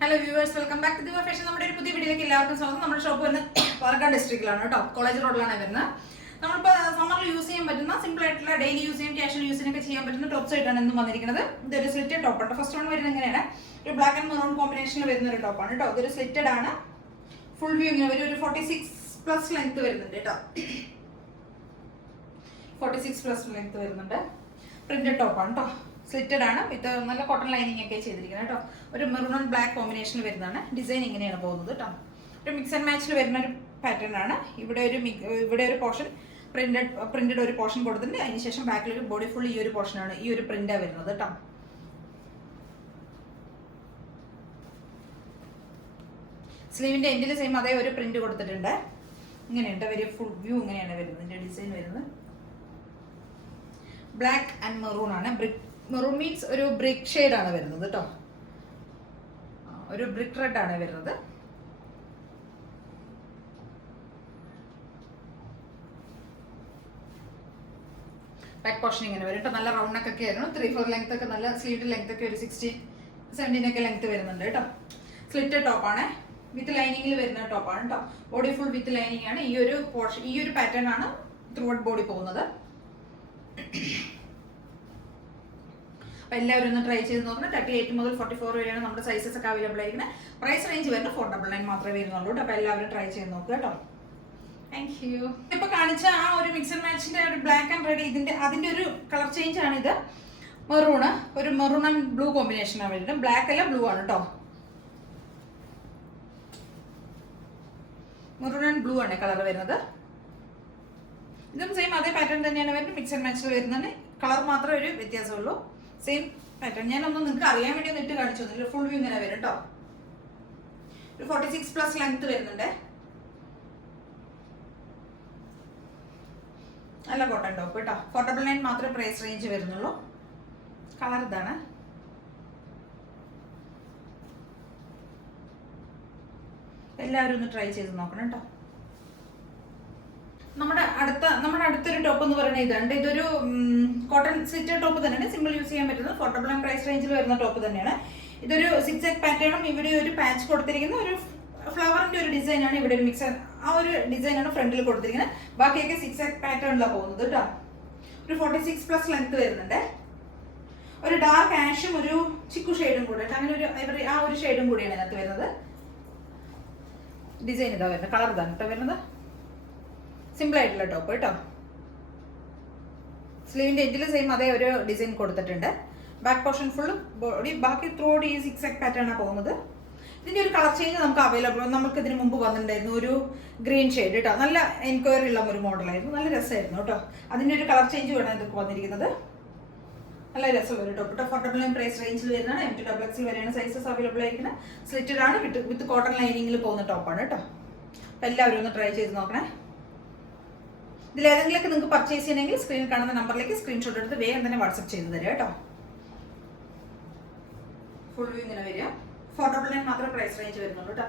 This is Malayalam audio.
Hello viewers, welcome back to Diva Fashion. നമ്മുടെ ഒരു പുതിയ വീഡിയോയിലേക്ക് എല്ലാവർക്കും സ്വാഗതം. നമ്മുടെ ഷോപ്പ് വരുന്നത് പാലക്കാട് ഡിസ്ട്രിക്റ്റിലാണ് കേട്ടോ, കോളേജ് റോഡിലാണ് വരുന്നത്. നമ്മളിപ്പോൾ സമ്മറിൽ യൂസ് ചെയ്യാൻ പറ്റുന്ന സിമ്പിൾ ആയിട്ടുള്ള ഡെയിലി യൂസ് ചെയ്യാൻ ക്യാഷ്വൽ യൂസിനൊക്കെ ചെയ്യാൻ പറ്റുന്ന ടോപ്സ് ആയിട്ടാണ് ഇന്നും വന്നിരിക്കുന്നത്. ഇതൊരു സ്ലിറ്റഡ് ടോപ്പ് ആണ്. ഫസ്റ്റ് വൺ വരുന്നത് ഇങ്ങനെയാണ്, ഒരു ബ്ലാക്ക് ആൻഡ് മെറൂൺ കോമ്പിനേഷനിൽ വരുന്ന ഒരു ടോപ്പാണ് കേട്ടോ. ഇതൊരു സ്ലിറ്റഡ് ആണ്, ഫുൾ വ്യൂ ഇങ്ങനെ വരും. ഒരു 46+ ലെങ്ത് വരുന്നുണ്ട് കേട്ടോ, 46+ ലെങ്ത് വരുന്നുണ്ട്. പ്രിന്റഡ് ടോപ്പാണ് കേട്ടോ, സ്ലിറ്റഡ് ആണ്, വിത്ത് നല്ല കോട്ടൺ ലൈനിങ് ഒക്കെ ചെയ്തിരിക്കുന്നത് കേട്ടോ. ഒരു മെറൂൺ ആൻഡ് ബ്ലാക്ക് കോമ്പിനേഷനിൽ വരുന്നതാണ്. ഡിസൈൻ ഇങ്ങനെയാണ് പോകുന്നത് കേട്ടോ. ഒരു മിക്സ് ആൻഡ് മാച്ചിൽ വരുന്ന ഒരു പാറ്റേൺ ആണ്. ഇവിടെ ഒരു പോർഷൻ പ്രിന്റഡ് ഒരു പോർഷൻ കൊടുത്തിട്ടുണ്ട്. അതിനുശേഷം ബാക്കിലൊരു ബോഡി ഫുൾ ഈ ഒരു പോർഷനാണ്, ഈ ഒരു പ്രിന്റാണ് വരുന്നത് കേട്ടോ. സ്ലീവിന്റെ എൻഡിൽ സെയിം അതേ ഒരു പ്രിന്റ് കൊടുത്തിട്ടുണ്ട്. ഇങ്ങനെയുണ്ട് വലിയ ഫുൾ വ്യൂ ഇങ്ങനെയാണ് വരുന്നത്. ഇതിന്റെ ഡിസൈൻ വരുന്നത് ബ്ലാക്ക് ആൻഡ് മെറൂൺ ആണ്. മെറൂൺ മീൻസ് ഒരു ബ്രിക്ക് ഷെയ്ഡ് ആണ് വരുന്നത് കേട്ടോ, ഒരു ബ്രിക്ക് റെഡ് ആണ് വരുന്നത്. ബാക്ക് പോർഷൻ ഇങ്ങനെ വരും കേട്ടോ. നല്ല റൗണ്ട് നെക്ക് ഒക്കെ ആയിരുന്നു. 3/4 ലെങ്ത് ഒക്കെ, നല്ല സ്ലീവ് ലെങ്ത് ഒക്കെ ഒരു 16-17 ഒക്കെ ലെങ്ത് വരുന്നുണ്ട് കേട്ടോ. സ്ലിറ്റഡ് ടോപ്പാണ്, വിത്ത് ലൈനിങ്ങിൽ വരുന്ന ടോപ്പാണ് കേട്ടോ. ബോഡി ഫുൾ വിത്ത് ലൈനിങ് ആണ്. ഈ ഒരു പോർഷൻ, ഈ ഒരു പാറ്റേൺ ആണ് ത്രൂ ഔട്ട് ബോഡി പോകുന്നത്. അപ്പോൾ എല്ലാവരും ഒന്ന് ട്രൈ ചെയ്ത് നോക്കണം. 38 മുതൽ 44 വരെയാണ് നമ്മുടെ സൈസസ് ഒക്കെ അവൈലബിൾ ആയിരിക്കുന്നത്. പ്രൈസ് റേഞ്ച് വരുന്നത് 499 മാത്രമേ വരുന്നുള്ളൂ. അപ്പോൾ എല്ലാവരും ട്രൈ ചെയ്ത് നോക്കുക കേട്ടോ. Thank you. ഇപ്പോൾ കാണിച്ച ആ ഒരു മിക്സ് ആൻഡ് മാച്ചിന്റെ ഒരു ബ്ലാക്ക് ആൻഡ് റെഡ്, അതിന്റെ ഒരു കളർ ചേഞ്ച് ആണ് ഇത്. മെറൂണ്, ഒരു മെറൂൺ ആൻഡ് ബ്ലൂ കോമ്പിനേഷൻ ആണ് വരുന്നത്. ബ്ലാക്ക് അല്ല, ബ്ലൂ ആണ് കേട്ടോ. മെറൂൺ ആൻഡ് ബ്ലൂ ആണ് കളർ വരുന്നത്. ഇതും സെയിം അതേ പാറ്റേൺ തന്നെയാണ് വരുന്നത്. മിക്സ് ആൻഡ് മാച്ചിൽ വരുന്നതാണ്. കളർ മാത്രമേ ഒരു വ്യത്യാസമുള്ളൂ. Same pattern. ഞാനൊന്നും നിങ്ങൾക്ക് അറിയാൻ വേണ്ടി ഒന്ന് ഇട്ട് കാണിച്ചു തന്നില്ല. ഫുൾ വ്യൂ ഇങ്ങനെ വരും കേട്ടോ. ഒരു 46+ ലെങ്ത് വരുന്നുണ്ട്. നല്ല കോട്ടൺ ടോപ്പ് കേട്ടോ. 499 മാത്രമേ പ്രൈസ് റേഞ്ച് വരുന്നുള്ളൂ. കളർ ഇതാണ്. എല്ലാവരും ഒന്ന് ട്രൈ ചെയ്ത് നോക്കണം കേട്ടോ. നമ്മുടെ അടുത്തൊരു ടോപ്പ് എന്ന് പറയുന്നത് ഇതാണ്. ഇതൊരു കോട്ടൺ സ്ലിറ്റഡ് ടോപ്പ് തന്നെയാണ്. സിമ്പിൾ യൂസ് ചെയ്യാൻ പറ്റുന്നത്. 499 പ്രൈസ് റേഞ്ചിൽ വരുന്ന ടോപ്പ് തന്നെയാണ്. ഇതൊരു 6 പാറ്റേണും ഇവിടെ ഒരു പാച്ച് കൊടുത്തിരിക്കുന്ന ഒരു ഫ്ലവറിന്റെ ഒരു ഡിസൈനാണ്. ഇവിടെ ഒരു മിക്സ്, ആ ഒരു ഡിസൈനാണ് ഫ്രണ്ടിൽ കൊടുത്തിരിക്കുന്നത്. ബാക്കിയൊക്കെ 6 പാറ്റേണിലാണ് പോകുന്നത് കേട്ടോ. ഒരു 46+ ലെങ്ത് വരുന്നുണ്ട്. ഒരു ഡാർക്ക് ആഷും ഒരു ചിക്കു ഷെയ്ഡും കൂടെ, അങ്ങനെ ഒരു ആ ഒരു ഷെയ്ഡും കൂടിയാണ് ഇതിനകത്ത് വരുന്നത്. ഡിസൈൻ ഇതാ വരുന്നത്, കളർ ഇതാണ് കേട്ടോ വരുന്നത്. സിമ്പിൾ ആയിട്ടുള്ള ടോപ്പ് കേട്ടോ. സ്ലീവിന്റെ എൻഡിൽ സെയിം അതേ ഒരു ഡിസൈൻ കൊടുത്തിട്ടുണ്ട്. ബാക്ക് പോർഷൻ ഫുൾ ബോഡി, ബാക്കി ത്രൂ ഈ 6 പാറ്റേൺ ആണ് പോകുന്നത്. ഇതിന്റെ ഒരു കളർ ചേഞ്ച് നമുക്ക് അവൈലബിൾ, നമുക്ക് ഇതിന് മുമ്പ് വന്നിട്ടുണ്ടായിരുന്നു. ഒരു ഗ്രീൻ ഷെയ്ഡ് കേട്ടോ. നല്ല എൻക്വയറി ഉള്ള ഒരു മോഡലായിരുന്നു. നല്ല രസമായിരുന്നു കേട്ടോ. അതിന്റെ ഒരു കളർ ചേഞ്ച് വേണം ഇതൊക്കെ വന്നിരിക്കുന്നത്. നല്ല രസമുള്ള ഒരു ടോപ്പ് കേട്ടോ. 499 പ്രൈസ് റേഞ്ചിൽ വരുന്നതാണ്. M2XXL വരെയാണ് സൈസസ് അവൈലബിൾ ആയിരിക്കുന്നത്. സ്ലിറ്റഡ് ആണ്, വിത്ത് കോട്ടൺ ലൈനിങ്ങിൽ പോകുന്ന ടോപ്പാണ് കേട്ടോ. അപ്പം എല്ലാവരും ഒന്ന് ട്രൈ ചെയ്ത് നോക്കണേ. ഇതിലേതെങ്കിലുമൊക്കെ നിങ്ങൾക്ക് പർച്ചേസ് ചെയ്യണമെങ്കിൽ സ്ക്രീനിൽ കാണുന്ന നമ്പറിലേക്ക് സ്ക്രീൻഷോട്ട് എടുത്ത് വേഗം തന്നെ വാട്സപ്പ് ചെയ്ത് തരാം കേട്ടോ. ഫുൾ വ്യൂ ഇങ്ങനെ വരിക. 499 മാത്രമേ പ്രൈസ് റേഞ്ച് വരുന്നുള്ളൂ കേട്ടോ.